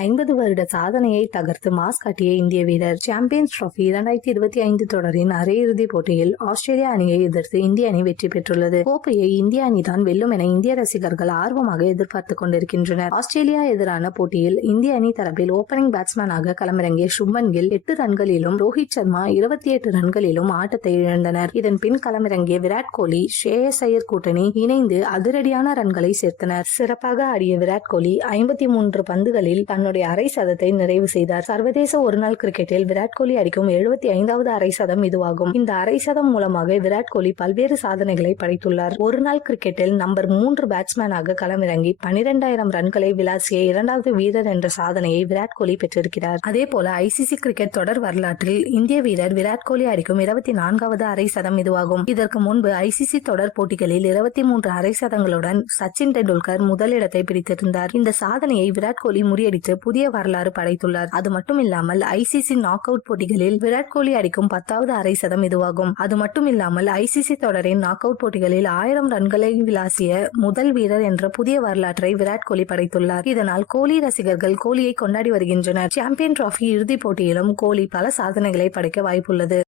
50 வருட சாதனையை தகர்த்து மாஸ் காட்டிய இந்திய வீரர். சாம்பியன்ஸ் டிராபி 2025 தொடரின் அரையிறுதிப் போட்டியில் ஆஸ்திரேலியா அணியை எதிர்த்து இந்திய அணி வெற்றி பெற்றுள்ளது. கோப்பையை இந்திய அணிதான் வெல்லும் என இந்திய ரசிகர்கள் ஆர்வமாக எதிர்பார்த்துக் கொண்டிருக்கின்றனர். ஆஸ்திரேலியா எதிரான போட்டியில் இந்திய அணி தரப்பில் ஓபனிங் பேட்ஸ்மேனாக களமிறங்கிய சுப்மன் கில் 8 ரன்களிலும், ரோஹித் சர்மா 28 ரன்களிலும் ஆட்டத்தை இழந்தனர். இதன் பின் களமிறங்கிய விராட் கோலி, ஷ்ரேயஸ் ஐயர் கூட்டணி இணைந்து அதிரடியான ரன்களை சேர்த்தனர். சிறப்பாக ஆடிய விராட் கோலி 53 பந்துகளில் தன்னுடைய அரை சதத்தை நிறைவு செய்தார். சர்வதேச ஒருநாள் கிரிக்கெட்டில் விராட் கோலி அடிக்கும் 75வது அரை சதம் இதுவாகும். இந்த அரை சதம் மூலமாக விராட் கோலி பல்வேறு சாதனைகளை படைத்துள்ளார். ஒருநாள் கிரிக்கெட்டில் நம்பர் 3 பேட்ஸ்மேனாக களமிறங்கி 12,000 ரன்களை விளாசிய 2வது வீரர் என்ற சாதனையை விராட் கோலி பெற்றிருக்கிறார். அதேபோல ஐசிசி கிரிக்கெட் தொடர் வரலாற்றில் இந்திய வீரர் விராட் கோலி அடிக்கும் 24வது அரை சதம் இதுவாகும். இதற்கு முன்பு ஐசிசி தொடர் போட்டிகளில் 23 அரை சதங்களுடன் சச்சின் டெண்டுல்கர் முதலிடத்தை பிடித்திருந்தார். இந்த சாதனையை விராட் கோலி முறியடித்து புதிய வரலாறு படைத்துள்ளார். அது மட்டுமில்லாமல் ஐசிசி நாக் அவுட் போட்டிகளில் விராட் கோலி அடிக்கும் 10வது அரை சதம் இதுவாகும். அது மட்டுமில்லாமல் ஐசிசி தொடரின் நாக் அவுட் போட்டிகளில் 1000 ரன்களை விளாசிய முதல் வீரர் என்ற புதிய வரலாற்றை விராட் கோலி படைத்துள்ளார். இதனால் கோலி ரசிகர்கள் கோலியை கொண்டாடி வருகின்றனர். சாம்பியன் டிராபி இறுதிப் போட்டியிலும் கோலி பல சாதனைகளை படைக்க வாய்ப்புள்ளது.